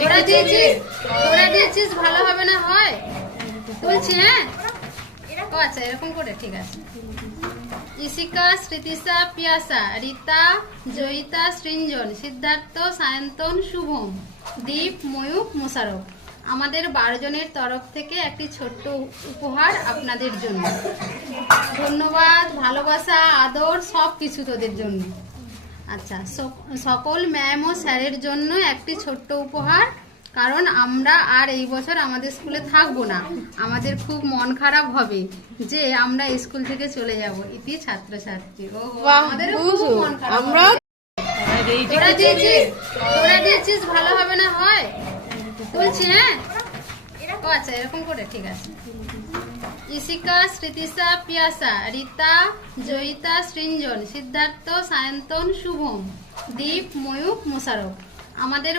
তোরা দিয়েছিস ভালো হবে না হয় বলছি। হ্যাঁ, ও আচ্ছা, এরকম করে ঠিক আছে। ইশিকা, স্মৃতিশা, পিয়াসা, রীতা, জয়িতা, সৃঞ্জন, সিদ্ধার্থ, সায়ন্তন, শুভম, দীপ, ময়ূক, মোশারফ। আমাদের 12 জনের তরফ থেকে একটি ছোট্ট উপহার আপনাদের জন্য। ধন্যবাদ, ভালোবাসা, আদর সব কিছু তোদের জন্য। আচ্ছা, সকল ম্যাম ও স্যারের জন্য একটি ছোট্ট উপহার, কারণ আমরা আর এই বছর আমাদের স্কুলে থাকবো না। আমাদের খুব মন খারাপ হবে যে আমরা স্কুল থেকে চলে যাব। ইতি ছাত্রছাত্রী। ও আমাদের খুব মন খারাপ আমরা তোরা দিয়েছিস ভালো হবে না হয় বলছি। হ্যাঁ, ও আচ্ছা, এরকম করে ঠিক আছে। ইশিকা, স্মৃতিশা, পিয়াসা, রীতা, জয়িতা, সৃঞ্জন, সিদ্ধার্থ, সায়ন্তন, শুভম, দীপ, ময়ূক, মোশারফ। আমাদের